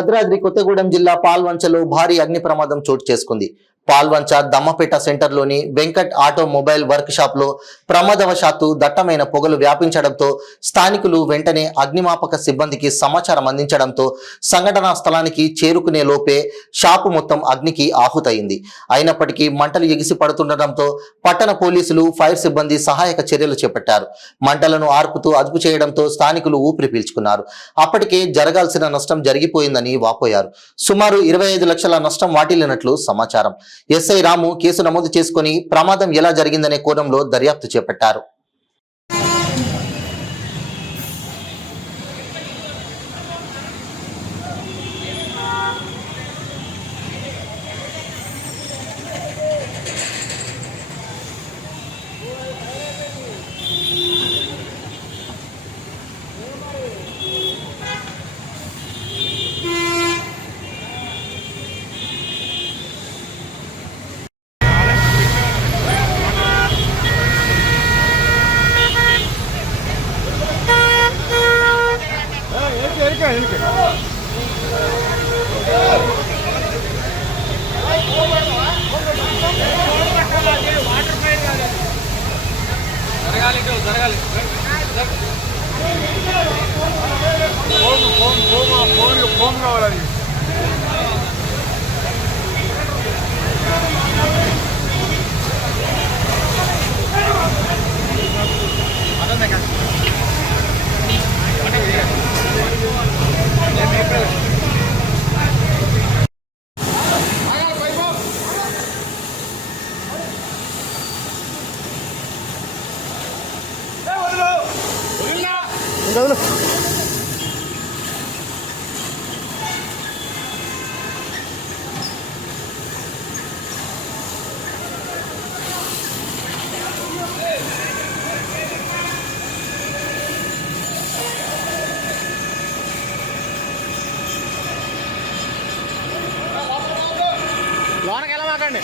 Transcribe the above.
భద్రాద్రి కొత్తగూడెం జిల్లా పాల్వంచలో భారీ అగ్ని ప్రమాదం చోటు చేసుకుంది. పాల్వంచ దమ్మపేట సెంటర్లోని వెంకట్ ఆటోమొబైల్ వర్క్ షాప్ లో ప్రమాదవశాత్తు దట్టమైన పొగలు వ్యాపించడంతో స్థానికులు వెంటనే అగ్నిమాపక సిబ్బందికి సమాచారం అందించడంతో సంఘటనా స్థలానికి చేరుకునే లోపే షాపు మొత్తం అగ్నికి ఆహుతయింది. అయినప్పటికీ మంటలు ఎగిసి పడుతుండటంతో పట్టణ పోలీసులు, ఫైర్ సిబ్బంది సహాయక చర్యలు చేపట్టారు. మంటలను ఆర్పుతూ అదుపు చేయడంతో స్థానికులు ఊపిరి పీల్చుకున్నారు. అప్పటికే జరగాల్సిన నష్టం జరిగిపోయిందని వాపోయారు. సుమారు 25 లక్షల నష్టం వాటిల్లినట్లు సమాచారం. ఎస్ఐ రాము కేసు నమోదు చేసుకుని ప్రమాదం ఎలా జరిగిందనే కోణంలో దర్యాప్తు చేపట్టారు. ఫోన్ కావాలి. లోనకి వెళ్ళమాకండి.